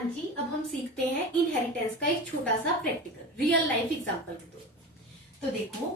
हाँ जी, अब हम सीखते हैं इनहेरिटेंस का एक छोटा सा प्रैक्टिकल रियल लाइफ एग्जांपल के तौर पर। तो देखो,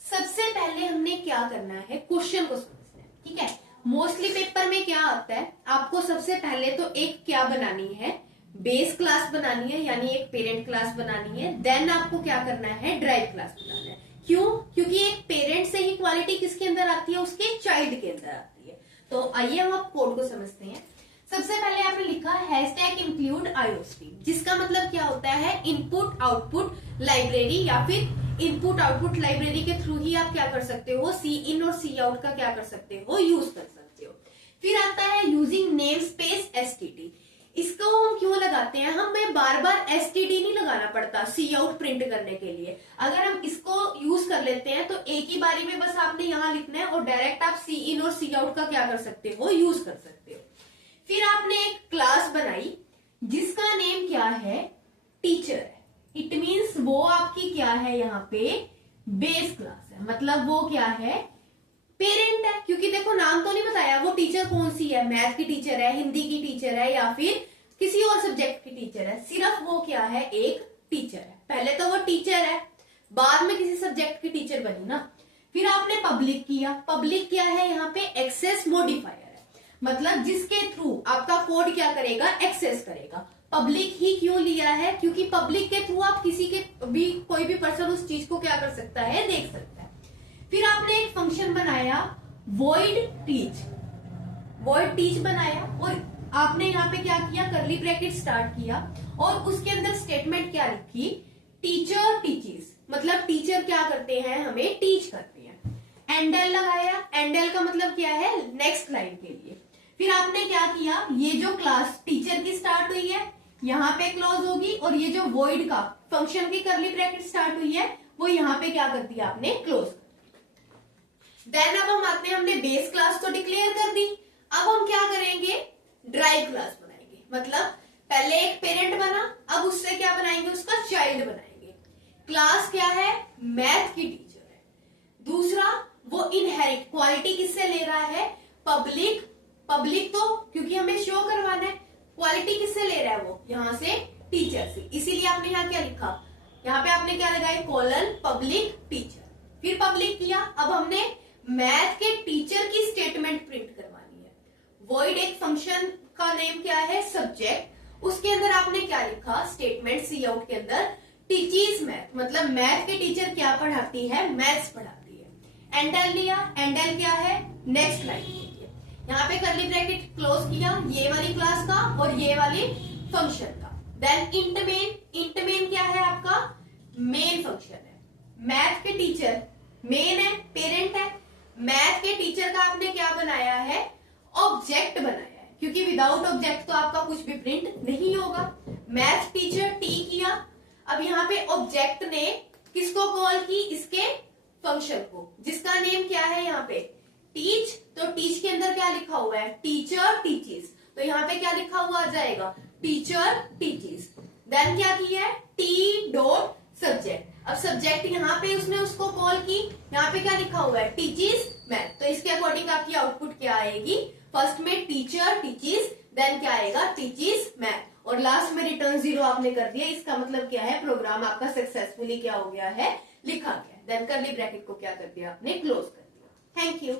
सबसे पहले हमने क्या करना है, क्वेश्चन को समझना है। ठीक है, मोस्टली पेपर में क्या आता है, आपको सबसे पहले तो एक क्या बनानी है, बेस क्लास बनानी है, यानी एक पेरेंट क्लास बनानी है। देन आपको क्या करना है, ड्राइव क्लास बनाना है। क्यों? क्योंकि एक पेरेंट से ही क्वालिटी किसके अंदर आती है, उसके चाइल्ड के अंदर आती है। तो आइए हम अब कोड को समझते हैं। सबसे पहले आपने लिखा हैशटैग इंक्लूड आईओस्ट्रीम, जिसका मतलब क्या होता है, इनपुट आउटपुट लाइब्रेरी, या फिर इनपुट आउटपुट लाइब्रेरी के थ्रू ही आप क्या कर सकते हो, सी इन और सी आउट का क्या कर सकते हो, यूज कर सकते हो। फिर आता है यूजिंग नेम स्पेस एसटीडी। इसको हम क्यों लगाते हैं, हमें बार बार एसटीडी नहीं लगाना पड़ता सी आउट प्रिंट करने के लिए। अगर हम इसको यूज कर लेते हैं तो एक ही बारी में बस आपने यहाँ लिखना है और डायरेक्ट आप सी इन और सी आउट का क्या कर सकते हो, यूज कर सकते हो। फिर आपने एक क्लास बनाई जिसका नेम क्या है, टीचर है। इट मीन्स वो आपकी क्या है, यहाँ पे बेस क्लास है, मतलब वो क्या है, पेरेंट है। क्योंकि देखो नाम तो नहीं बताया वो टीचर कौन सी है, मैथ की टीचर है, हिंदी की टीचर है, या फिर किसी और सब्जेक्ट की टीचर है। सिर्फ वो क्या है, एक टीचर है। पहले तो वो टीचर है, बाद में किसी सब्जेक्ट की टीचर बनी ना। फिर आपने पब्लिक किया। पब्लिक क्या है, यहाँ पे एक्सेस मॉडिफायर, मतलब जिसके थ्रू आपका कोड क्या करेगा, एक्सेस करेगा। पब्लिक ही क्यों लिया है, क्योंकि पब्लिक के थ्रू आप किसी के भी कोई भी पर्सन उस चीज को क्या कर सकता है, देख सकता है। फिर आपने एक फंक्शन बनाया void teach, void teach बनाया और आपने यहाँ पे क्या किया, करली ब्रैकेट स्टार्ट किया और उसके अंदर स्टेटमेंट क्या लिखी, टीचर टीचेस, मतलब टीचर क्या करते हैं, हमें टीच करते हैं। एंडल लगाया, एंडल का मतलब क्या है, नेक्स्ट लाइन के लिए। फिर आपने क्या किया, ये जो क्लास टीचर की स्टार्ट हुई है यहाँ पे क्लोज होगी, और ये जो void का फंक्शन की करली ब्रैकेट स्टार्ट हुई है वो यहाँ पे क्या कर दिया आपने, क्लोज। देन अब हम आते हैं, हमने बेस क्लास तो डिक्लेयर कर दी। अब हम क्या करेंगे, ड्राइव क्लास बनाएंगे। मतलब पहले एक पेरेंट बना, अब उससे क्या बनाएंगे, उसका चाइल्ड बनाएंगे। क्लास क्या है, मैथ की टीचर है। दूसरा, वो इनहेरिट क्वालिटी किससे ले रहा है, पब्लिक। पब्लिक तो क्योंकि हमें शो करवाना है, क्वालिटी किससे ले रहा है, वो यहाँ से टीचर से। इसीलिए आपने यहाँ क्या लिखा, यहाँ पे आपने क्या लगाया, कोलन पब्लिक टीचर। फिर पब्लिक किया। अब हमने मैथ के टीचर की स्टेटमेंट प्रिंट करवानी है। void एक फंक्शन का नेम क्या है, सब्जेक्ट, उसके अंदर आपने क्या लिखा, स्टेटमेंट सी आउट के अंदर टीचीज मैथ, मतलब मैथ के टीचर क्या पढ़ाती है, मैथ्स पढ़ाती है। एंडल लिया, एंडल क्या है, नेक्स्ट लाइन। यहाँ पे करली ब्रैकेट क्लोज किया, ये वाली क्लास का और ये वाली फंक्शन का। Then int main, int main क्या है आपका, मेन फंक्शन है। मैथ के टीचर मेन है, पेरेंट है। मैथ के टीचर का आपने क्या बनाया है, ऑब्जेक्ट बनाया है, क्योंकि विदाउट ऑब्जेक्ट तो आपका कुछ भी प्रिंट नहीं होगा। मैथ टीचर टी किया। अब यहाँ पे ऑब्जेक्ट ने किसको कॉल की, इसके फंक्शन को, जिसका नेम क्या है यहाँ पे, टीच। तो टीच के अंदर क्या लिखा हुआ है, टीचर टीचेस, तो यहाँ पे क्या लिखा हुआ आ जाएगा, टीचर टीचेस। देन क्या किया है, टी डॉट सब्जेक्ट। अब सब्जेक्ट यहाँ पे उसने उसको कॉल की, यहाँ पे क्या लिखा हुआ है, टीचेस मैथ। तो इसके अकॉर्डिंग आपकी आउटपुट क्या आएगी, फर्स्ट में टीचर टीचेस, देन क्या आएगा, टीचेस मैथ, और लास्ट में रिटर्न 0 आपने कर दिया। इसका मतलब क्या है, प्रोग्राम आपका सक्सेसफुली क्या हो गया है, लिखा गया। देन करली ब्रैकेट को क्या कर दिया आपने, क्लोज कर दिया। Thank you.